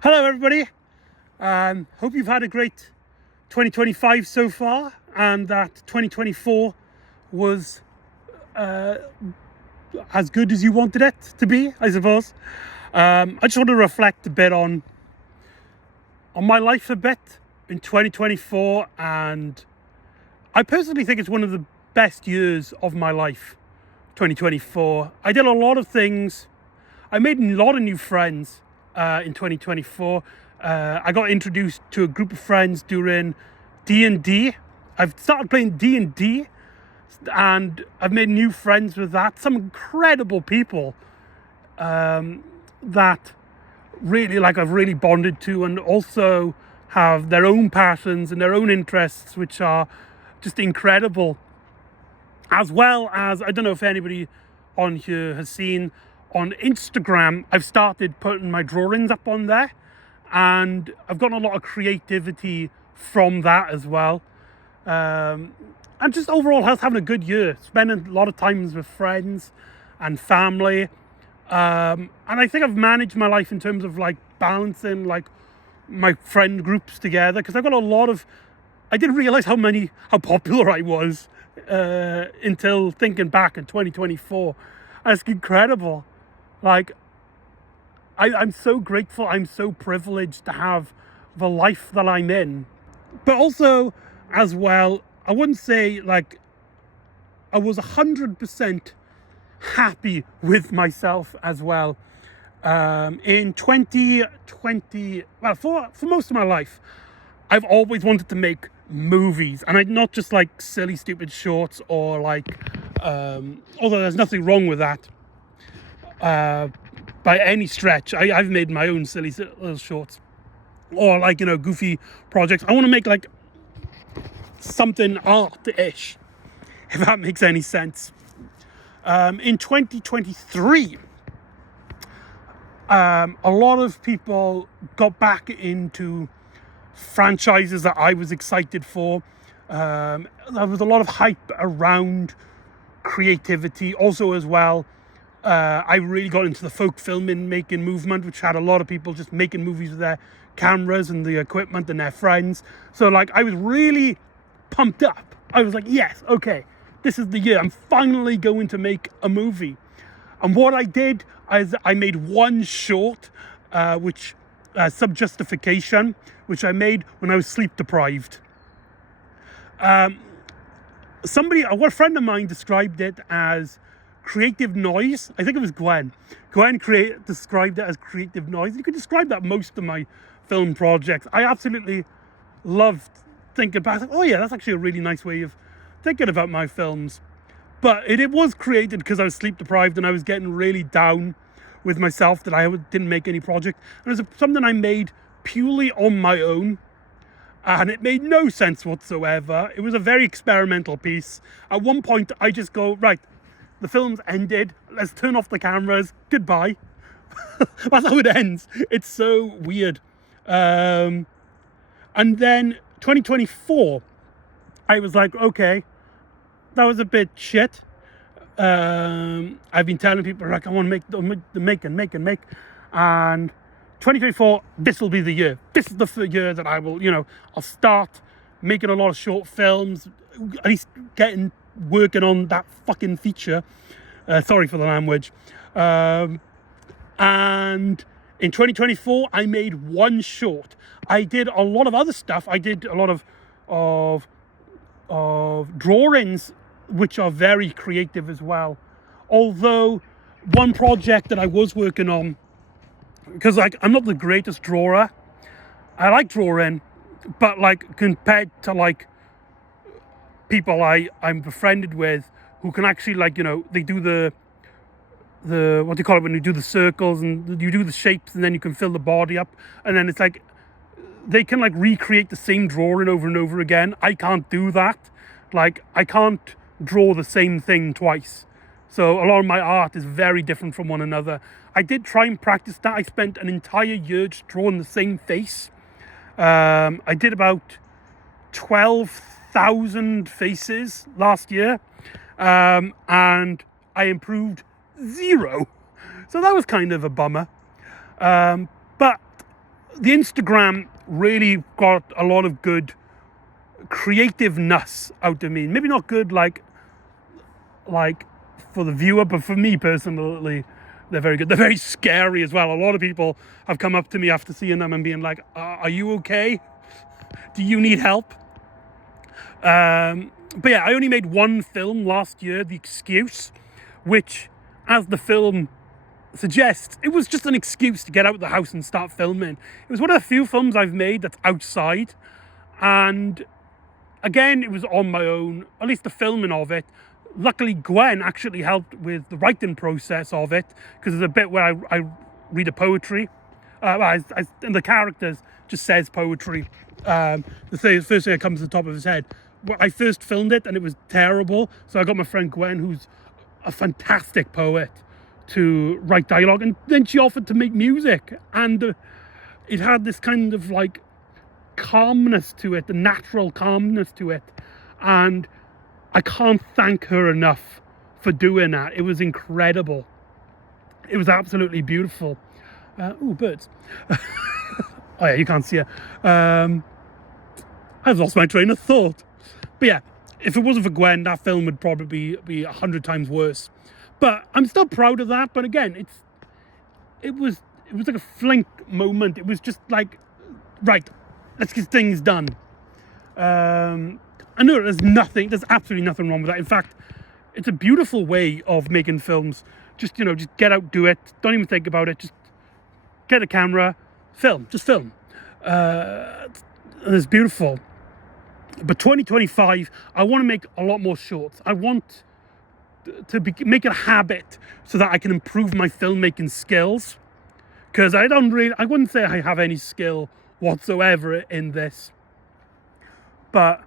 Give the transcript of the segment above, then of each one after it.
Hello everybody, hope you've had a great 2025 so far and that 2024 was as good as you wanted it to be, I suppose. I just want to reflect a bit on my life a bit in 2024, and I personally think it's one of the best years of my life, 2024. I did a lot of things. I made a lot of new friends in 2024. I got introduced to a group of friends during D&D. I've started playing D&D and I've made new friends with that. Some incredible people that really I've really bonded to, and also have their own passions and their own interests, which are just incredible. As well as, I don't know if anybody on here has seen, on Instagram, I've started putting my drawings up on there, and I've gotten a lot of creativity from that as well. And just overall having a good year, spending a lot of times with friends and family. And I think I've managed my life in terms of balancing my friend groups together, because I've got a lot of, I didn't realize how popular I was until thinking back in 2024. It's incredible. I'm so grateful, I'm so privileged to have the life that I'm in. But also, as well, I wouldn't say I was 100% happy with myself as well. In 2020, well, for most of my life, I've always wanted to make movies, and I'd not just silly stupid shorts, or although there's nothing wrong with that by any stretch. I've made my own silly little shorts, or goofy projects. I want to make something art-ish, if that makes any sense. In 2023, a lot of people got back into franchises that I was excited for. There was a lot of hype around creativity. Also as well, I really got into the folk filmmaking movement, which had a lot of people just making movies with their cameras and the equipment and their friends. So I was really pumped up. I was like, yes, okay, this is the year. I'm finally going to make a movie. And what I did is I made one short, which Subjustification, which I made when I was sleep deprived. A friend of mine described it as creative noise. I think it was Gwen. Gwen described it as creative noise. You could describe that most of my film projects. I absolutely loved thinking back. Oh yeah, that's actually a really nice way of thinking about my films. But it was created because I was sleep deprived and I was getting really down with myself that I didn't make any project. And it was something I made purely on my own, and it made no sense whatsoever. It was a very experimental piece. At one point I just go, right, the film's ended, let's turn off the cameras, goodbye. That's how it ends. It's so weird. And then 2024, I was like, okay, that was a bit shit. I've been telling people I want to make. And 2024, this will be the year. This is the year that I will, I'll start making a lot of short films, at least working on that fucking feature. Sorry for the language. And in 2024, I made one short. I did a lot of other stuff. I did a lot of drawings, which are very creative as well. Although one project that I was working on, because I'm not the greatest drawer. I like drawing, but compared to people I'm befriended with who can actually they do the what do you call it when you do the circles and you do the shapes and then you can fill the body up, and then it's they can recreate the same drawing over and over again. I can't do that. I can't draw the same thing twice. So a lot of my art is very different from one another. I did try and practice that. I spent an entire year just drawing the same face. I did about 12,000 faces last year, and I improved 0. So that was kind of a bummer. But the Instagram really got a lot of good creativeness out of me. Maybe not good like for the viewer, but for me personally, they're very good. They're very scary as well. A lot of people have come up to me after seeing them and being like, are you okay? Do you need help? But yeah, I only made one film last year, The Excuse, which, as the film suggests, it was just an excuse to get out of the house and start filming. It was one of the few films I've made that's outside, and again, it was on my own, at least the filming of it. Luckily, Gwen actually helped with the writing process of it, because there's a bit where I read a poetry, and the characters just says poetry. The first thing that comes to the top of his head. I first filmed it and it was terrible, so I got my friend Gwen, who's a fantastic poet, to write dialogue, and then she offered to make music, and it had this kind of like calmness to it, the natural calmness to it, and I can't thank her enough for doing that. It was incredible. It was absolutely beautiful. Ooh, birds. Oh yeah, you can't see her. I've lost my train of thought. But yeah, if it wasn't for Gwen, that film would probably be 100 times worse. But I'm still proud of that. But again, it was like a flink moment. It was just like, right, let's get things done. I know there's absolutely nothing wrong with that. In fact, it's a beautiful way of making films. Just get out, do it. Don't even think about it. Just get a camera, just film. And it's beautiful. But 2025, I want to make a lot more shorts. I want to make it a habit so that I can improve my filmmaking skills. Because I wouldn't say I have any skill whatsoever in this. But,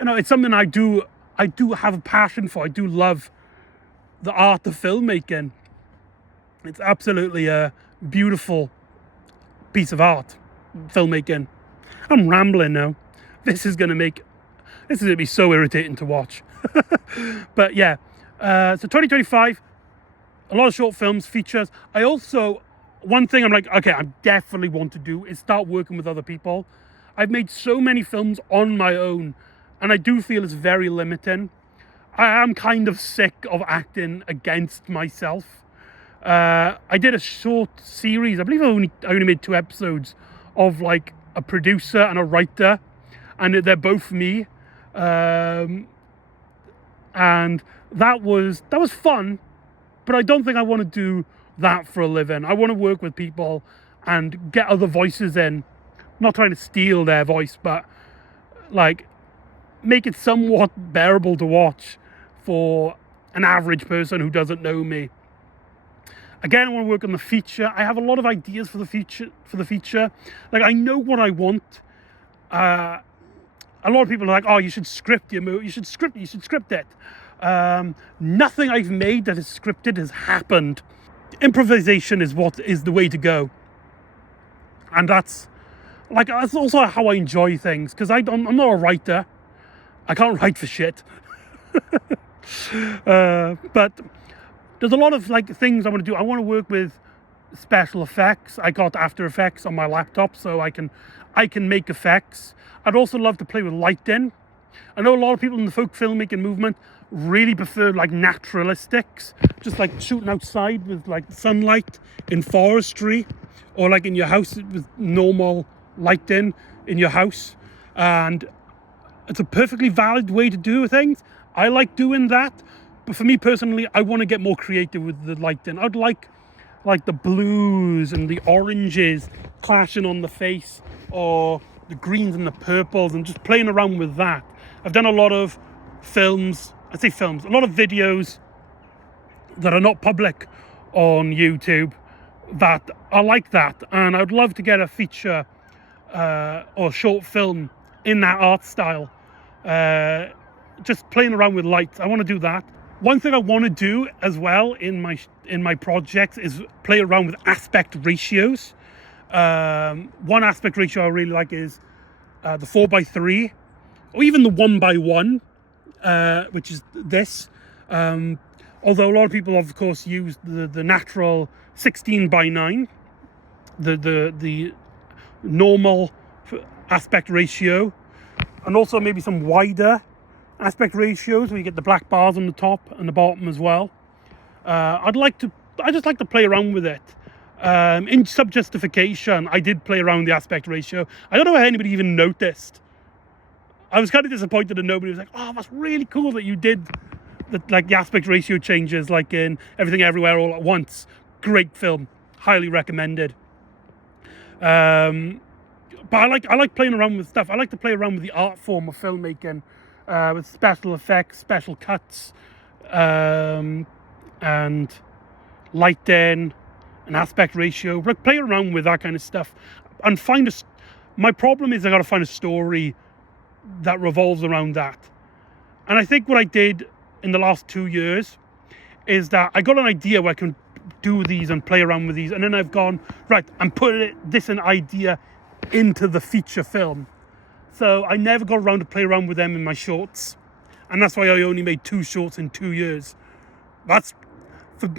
it's something I do have a passion for. I do love the art of filmmaking. It's absolutely a beautiful piece of art, filmmaking. I'm rambling now. This is going to be so irritating to watch. But yeah, so 2025, a lot of short films, features. One thing I'm like, okay, I definitely want to do is start working with other people. I've made so many films on my own, and I do feel it's very limiting. I am kind of sick of acting against myself. I did a short series, I believe I only made 2 episodes, of like a producer and a writer, and they're both me. And that was fun, but I don't think I want to do that for a living. I want to work with people and get other voices in. I'm not trying to steal their voice, but like make it somewhat bearable to watch for an average person who doesn't know me. Again, I want to work on the feature. I have a lot of ideas for the feature. Like, I know what I want. A lot of people are like, oh, you should script your movie. You should script it. Nothing I've made that is scripted has happened. Improvisation is the way to go. And that's also how I enjoy things, because I'm not a writer. I can't write for shit. But there's a lot of things I want to do. I want to work with special effects. I got After Effects on my laptop, so I can make effects. I'd also love to play with lighting. I know a lot of people in the folk filmmaking movement really prefer naturalistics, just shooting outside with sunlight in forestry, or in your house with normal lighting in your house. And it's a perfectly valid way to do things. I like doing that, but for me personally, I want to get more creative with the lighting. I'd like the blues and the oranges clashing on the face, or the greens and the purples, and just playing around with that. I've done a lot of a lot of videos that are not public on YouTube that are like that, and I'd love to get a feature or short film in that art style. Just playing around with lights. I want to do that. One thing I want to do as well in my projects is play around with aspect ratios. One aspect ratio I really like is the 4:3, or even the 1:1, which is this. Although a lot of people, of course, use the natural 16:9, the normal aspect ratio, and also maybe some wider aspect ratios where you get the black bars on the top and the bottom as well. I just like to play around with it. In sub-justification, I did play around the aspect ratio. I don't know if anybody even noticed. I was kind of disappointed that nobody was like, oh, that's really cool that you did the aspect ratio changes, like in Everything Everywhere All at Once. Great film, highly recommended. But I like playing around with stuff. I like to play around with the art form of filmmaking, with special effects, special cuts, and lighting, and aspect ratio. Like, play around with that kind of stuff, and my problem is I got to find a story that revolves around that. And I think what I did in the last 2 years is that I got an idea where I can do these and play around with these, and then I've gone, right, I'm putting an idea into the feature film. So I never got around to play around with them in my shorts, and that's why I only made 2 shorts in 2 years.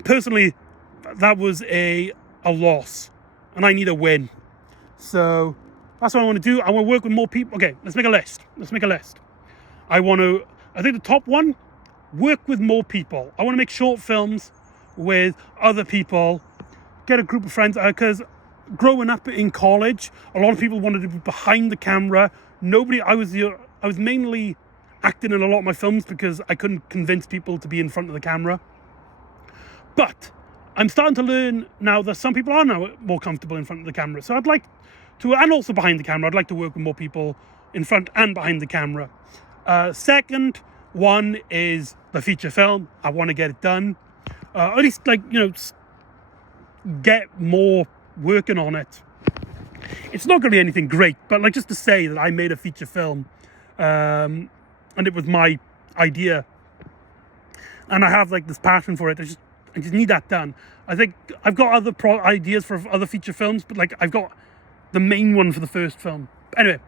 Personally, that was a loss, and I need a win. So that's what I want to do. I want to work with more people. Okay, let's make a list. I think the top one, work with more people. I want to make short films with other people, get a group of friends, because growing up in college, a lot of people wanted to be behind the camera. I was mainly acting in a lot of my films because I couldn't convince people to be in front of the camera. But I'm starting to learn now that some people are now more comfortable in front of the camera. So I'd like to, and also behind the camera, I'd like to work with more people in front and behind the camera. Second one is the feature film. I want to get it done. At least, get more working on it. It's not going to be anything great, but just to say that I made a feature film, and it was my idea, and I have this passion for it. I just need that done. I think I've got other ideas for other feature films, but I've got the main one for the first film. Anyway,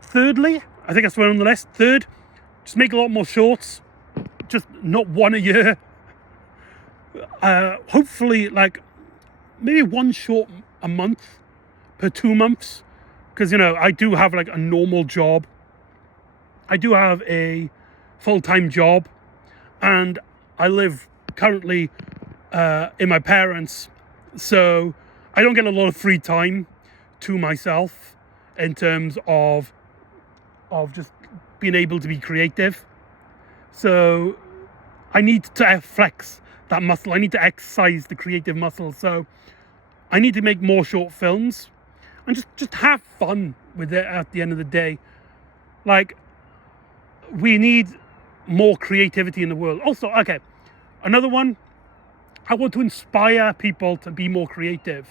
thirdly, I think that's one on the list. Third, just make a lot more shorts, just not one a year. Hopefully, maybe 1 short a month per 2 months, because I do have a normal job. I do have a full-time job, and I live currently in my parents', so I don't get a lot of free time to myself in terms of just being able to be creative. So I need to flex that muscle. I need to exercise the creative muscle. So I need to make more short films and just have fun with it at the end of the day. We need more creativity in the world. Also, okay, another one, I want to inspire people to be more creative.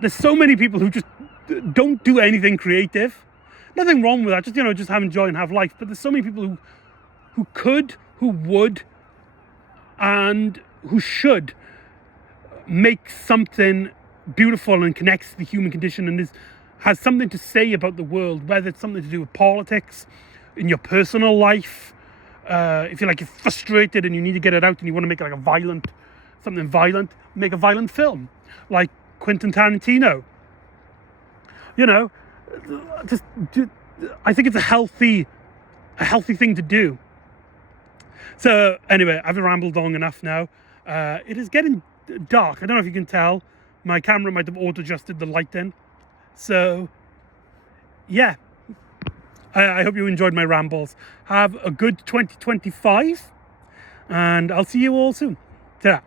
There's so many people who just don't do anything creative. Nothing wrong with that, just have joy and have life. But there's so many people who could, who would, and who should make something beautiful and connects to the human condition and has something to say about the world, whether it's something to do with politics, in your personal life. If you're frustrated and you need to get it out and you want to make something violent, make a violent film like Quentin Tarantino. I think it's a healthy thing to do. So anyway, I've rambled long enough now. It is getting dark. I don't know if you can tell. My camera might have auto-adjusted the lighting. So yeah, I hope you enjoyed my rambles. Have a good 2025, and I'll see you all soon. Ta-ra.